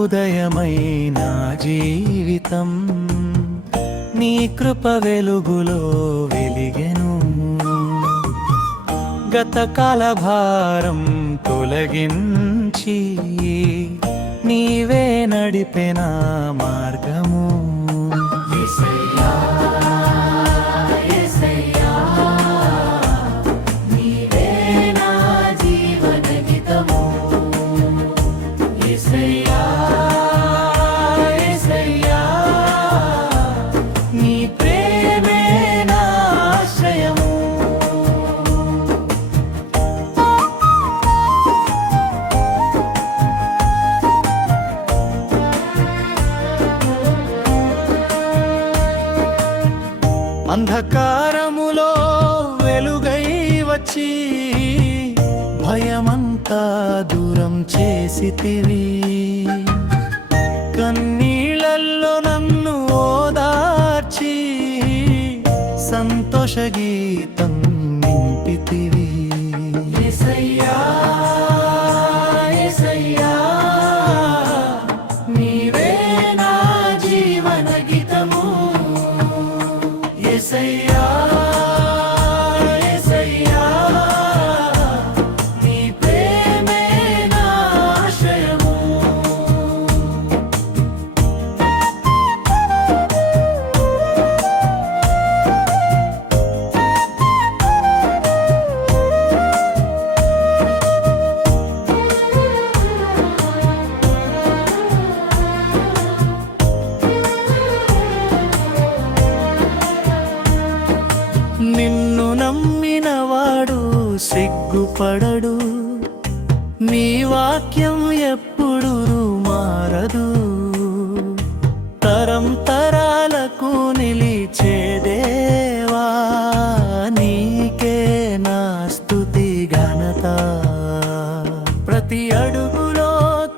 ఉదయమైన జీవితం నీ కృప వెలుగులో వెలిగెను. గతకాల భారం తొలగించి నీవే నడిపెన మార్గము. యేసయ్యా యేసయ్యా నీవే నా జీవన గీతము. యేసయ్యా యేసయ్యా నీ ప్రేమే నా ఆశ్రయము. అంధకారములో వెలుగై వచ్చి భయమంతా దూరం చేసితివి. కన్నీళ్ళల్లో నన్ను ఓదార్చి సంతోష గీతం నింపితివి. యేసయ్యా యేసయ్యా నీవే నా జీవన గీతము. యేసయ్యా యేసయ్యా నీ ప్రేమే నా ఆశ్రయము. నిన్ను నమ్మినవాడు సిగ్గుపడడు, నీ వాక్యం ఎప్పుడు మారదు. తరం తరాలకు నిలిచే దేవా నీకే నా స్తుతి ఘనత. ప్రతి అడుగులో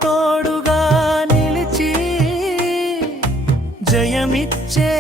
తోడుగా నిలిచి జయమిచ్చే